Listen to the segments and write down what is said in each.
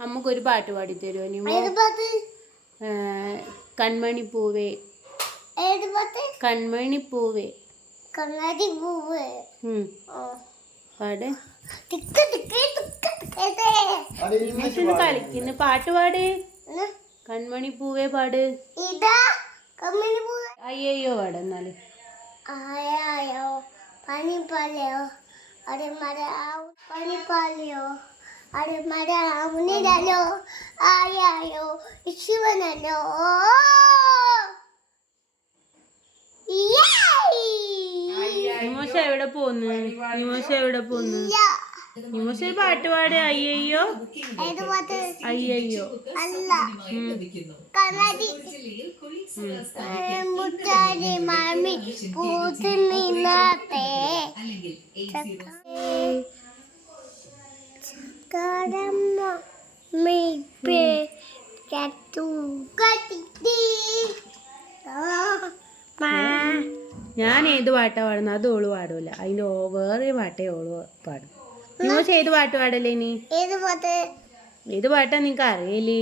നമുക്കൊരു പാട്ട് പാടിത്തരുമോ നിമോ? കൺമണി പൂവേ കൺമണി പൂവേ പാട്. നിമിഷൊന്ന് കളിക്കുന്നു. പാട്ട് പാട്. കൺമണി പൂവേ പാട്. അയ്യോ പാട്. എന്നാല് പനിപ്പാലയോ അരെ മര പനിപ്പാലയോ അരെ മര മുന്നിലോ ആയായോ ശിവനല്ലോ. നിമോശ എവിടെ പോന്നു? നിമോശ എവിടെ പോന്നു? നിമോശ ഒരു പാട്ട് പാട്. അയ്യോ അയ്യോ അല്ല കണ്ണാടി മുട്ടാരി മാമി പൂത്ത് നിന്നാത്തെ കടമ്മ മെയ്പേ കത്തു കത്തിത്തി. ഞാൻ ഏത് പാട്ടാ പാടുന്നത് അത് ഓള് പാടൂല. അതിന്റെ വേറെ പാട്ടേ ഓള് പാടും. നിമോശ ഏത് പാട്ട് പാടല്ലേ? നീ ഏത് പാട്ടാ നിനക്ക് അറിയല്ലേ?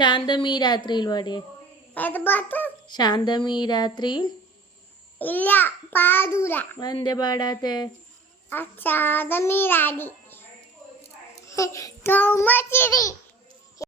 ശാന്തമീ രാത്രിയിൽ പാടിയേ. ശാന്തമീ രാത്രിയിൽ ഇല്ല പാടൂല. എന്തേ പാടാത്തെ? ശാന്തമീ രാത്രി തോമച്ചിരി